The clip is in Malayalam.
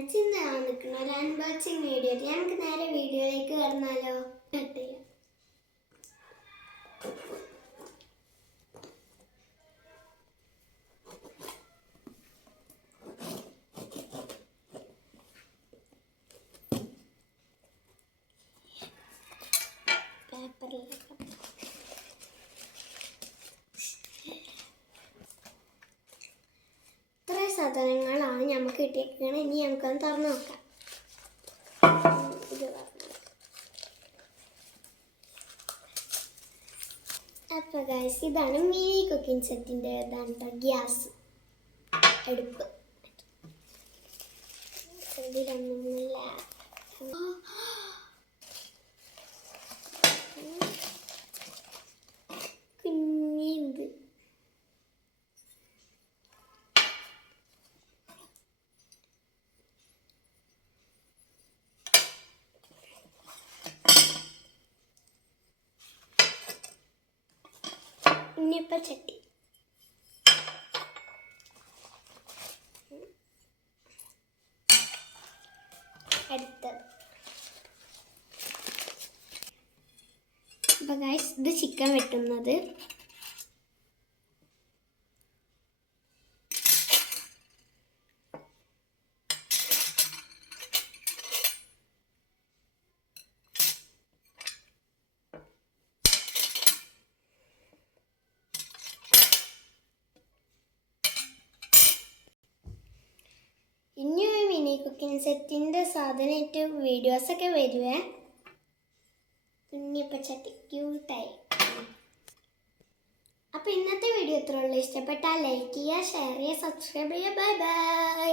ഫ്രണ്ട്സ്, ഇന്ന് നിൽക്കുന്ന ഒരു അൺബോക്സിങ് വീഡിയോ. ഞങ്ങൾക്ക് നേരെ വീഡിയോയിലേക്ക് കടന്നാലോ? കട്ടില്ല. പേപ്പറിലേക്ക് സാധനങ്ങളാണ് നമുക്ക് കിട്ടിയിരിക്കുന്നത്. ഇനി നമുക്കൊന്ന് തുറന്നു നോക്കാം. അപ്പോൾ ഗൈസ്, ഇതാണ് മിനി കുക്കിംഗ് സെറ്റിൻ്റെ ഗ്യാസ് അടുപ്പ്. ഇതിലൊന്നുമില്ല. കുഞ്ഞിത് ഉണ്ണിയപ്പച്ചട്ടി. അടുത്തത് അപ്പോൾ ഗൈസ്, ഇത് ചിക്കൻ വെട്ടുന്നത്. ഇനിയൊരു മിനി കുക്കിംഗ് സെറ്റിൻ്റെ സാധനമായിട്ട് വീഡിയോസൊക്കെ വരുവേ. ഉണ്ണിയപ്പച്ചട്ടി ക്യൂട്ടായി. അപ്പോൾ ഇന്നത്തെ വീഡിയോ ഇത്രയുള്ളൂ. ഇഷ്ടപ്പെട്ടാൽ ലൈക്ക് ചെയ്യുക, ഷെയർ ചെയ്യുക, സബ്സ്ക്രൈബ് ചെയ്യുക. Bye bye.